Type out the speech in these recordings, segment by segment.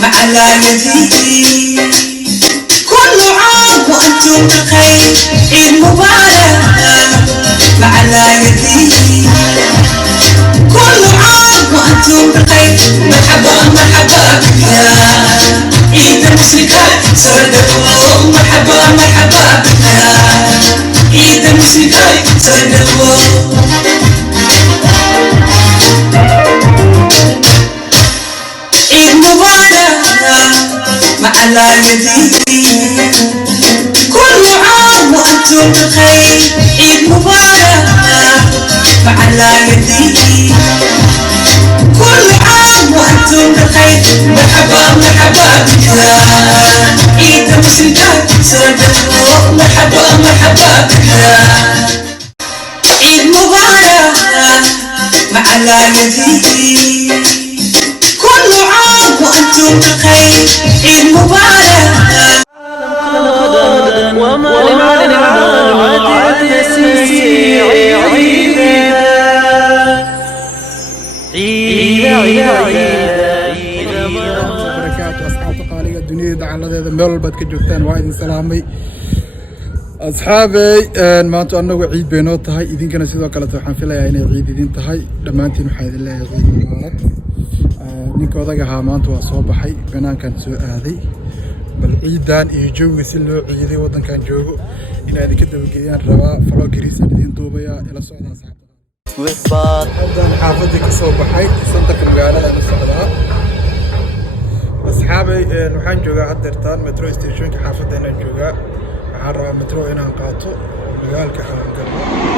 مع العيدين كل عام وأنتم بخير عيد مبارك مع العيدين كل عام وأنتم بخير مرحبا مرحبا يا عيد المشركات سردوا مرحبا مرحبا يا عيد المشركات سردوا عيد مبارك مع العيدين كل عام وأنتم بخير عيد مبارك مع العيدين كل عام وأنتم بخير مرحبا مرحبا يا عيد المشركات سردوا مرحبا مرحبا يا عيد مبارك مع العيدين كل عام وأنتم بخير عيد مبارك وما للعاد يسير الدنيا على هذا ميل بد كجوتان وايد سلامي أصحابي ما أنتوا أنا وعيد بينات هاي إذن كنا سيدا كلا تروحان في لا يعني عيد إذن تهاي لما أنتي نحيد الله عيد مبارك نيكو ذا جها ما أنتوا أصوب حي بنان كان سوء هذه بل عيدان يجوا يسلوا عيدي وطن كان جوجو إلى هذه كده بقيان روا فلو جريس إذن دوبيا إلى صعود أصحاب وفات هذا حافظك الصوب حي صندق المقالة لأن الصعداء أصحابي نحن جوجا عدرتان مترو ستيشن كحافظ هنا جوجا عرّا مترو هنا نقاطه مقال كحرام قلبه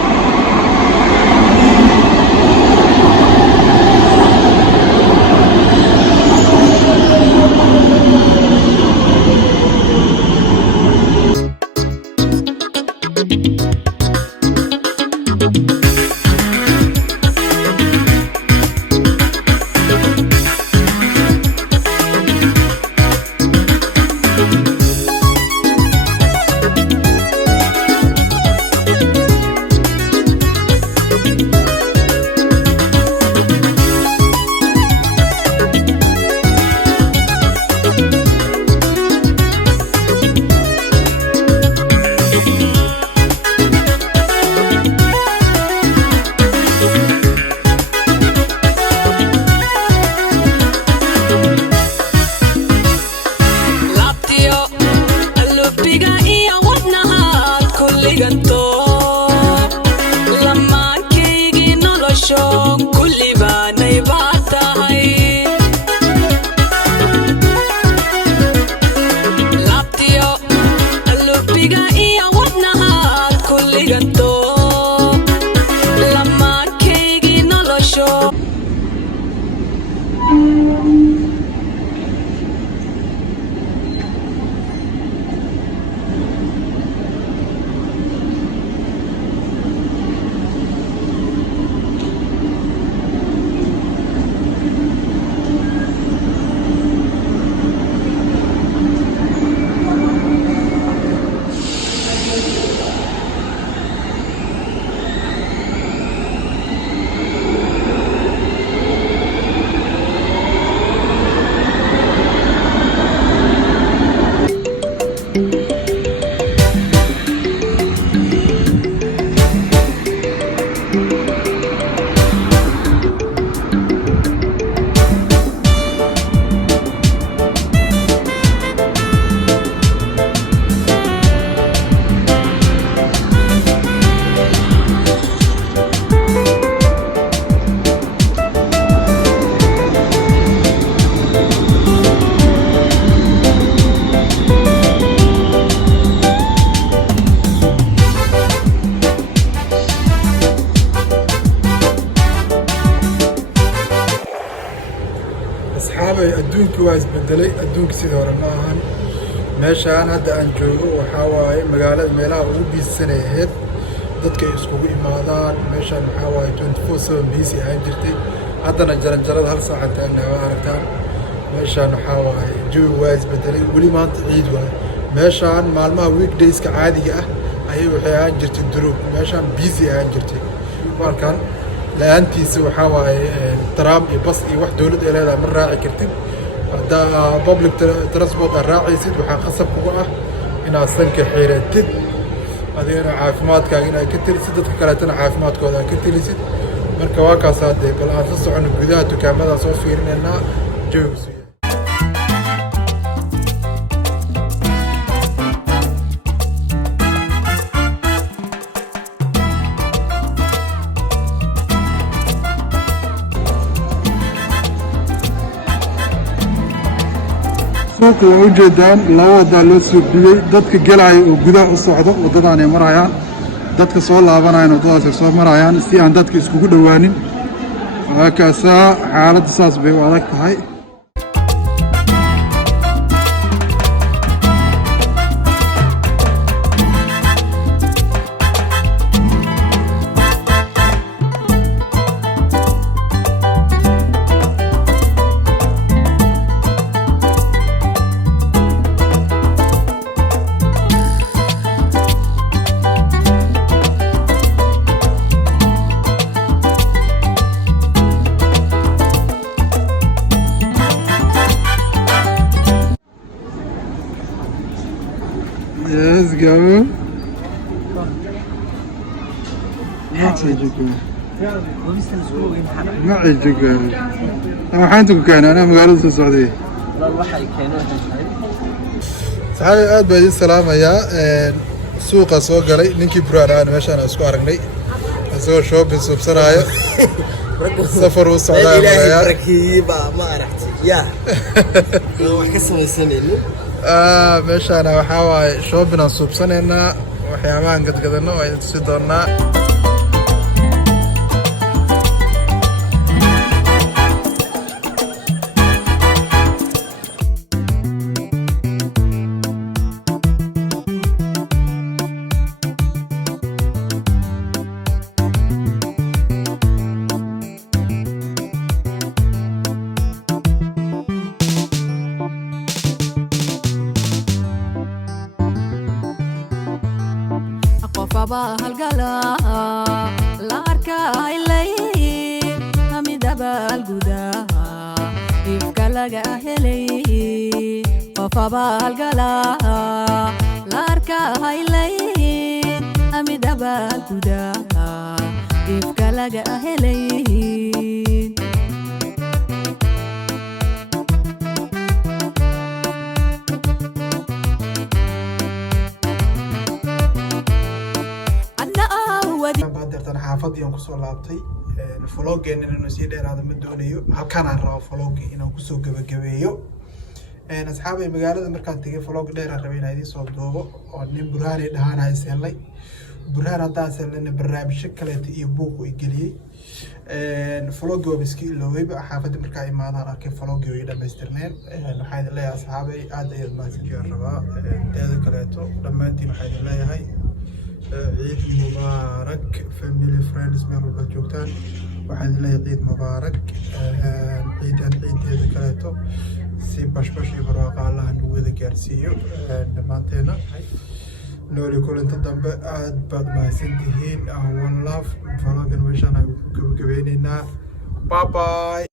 أدونك وايز بدلي أدونك سيدور معهن ماشان هذا أنجوه وحواي مقالة ميلا وبيس سنة هاد ضدك يسقوا إمادان ماشان حواي 24/7 بيسي هنجرتي هذا نجرن جرد هل ساعة أنا وعرفتان ماشان حواي جو وايز بدلي ولي ما تعيد واي ماشان مالما ويك دايز كعادي أيوة حيان جرتي الدروب ماشان بيسي هنجرتي وكان لا أنتي سو حواي ترام يبص واحد دولد إلى هذا مرة عكرتين haddaa public transport aad raacaysid waxaa qasab kuga ah inaad sanka xiratid adigana caafimaadkaaga inaad ka telisid dadka kaleetana caafimaadkooda aad ka telisid marka waa kaasaa dee bal aan la socono gudaha dukaamada soo fiirinaynaa joogisu suuqa waa ujeedaan laba wadaa loo soo biyey dadka gelaya oo gudaha u socdo waddadaanay marayaan dadka soo laabanayaan waddadaasay soo marayaan si aan dadka iskugu dhowaanin waakaasaa xaaladda saas bay u adag tahay Yes, go. ما عجبك أنا حانتك كان أنا مقالة السعودية صحيح aad baa idin salaamayaa suuqa soo galay ninkii buraan aan meeshaan isku aragnay asagoo shopping subsanaayo safar u socdaa ilaahay barakiiba ma aragtay yaa wax ka samaysanayno meeshaana waxaa waaye shopping aan subsanaynaa waxyaabahan gadgadano oo idin tusi doonaa halgala la arkay lay hamidaba algudaha ifka laga helay qofaba halgala la arkay lay hamidaba algudaha ifka laga helay xaafadii aan kusoo laabtay vloggeena inuu sii dheeraado ma doonayo halkaan aan rabo vloggi inaan kusoo gabagabeeyo asxaabay magaalada markaan tegay vlog dheer aan rabay inaan idiin soo duubo oo nin burhaan ay dhahaan hayseelay burhaan haddaan seelnayna barnaamijyo kaleeta iyo buuqu i geliyey vloggi waaba iska ilooweyba xaafadii markaa imaadaan arkay vloggi way dhamaystirneen waxaa idin leeyahay asxaabay aad ayaad mahadsantihiin rabaa teeda kaleeto dhammaantiin waxaa idin leeyahay عيد مبارك family friends ما ربنا جوكتان واحد لا عيد مبارك عيد هذا كلاتو سي باش يبرق الله إنه إذا كارسيو دمانتنا نوري كل أنت دم بعد ما سنتهين one love فلاقن وشنا كبيننا باي باي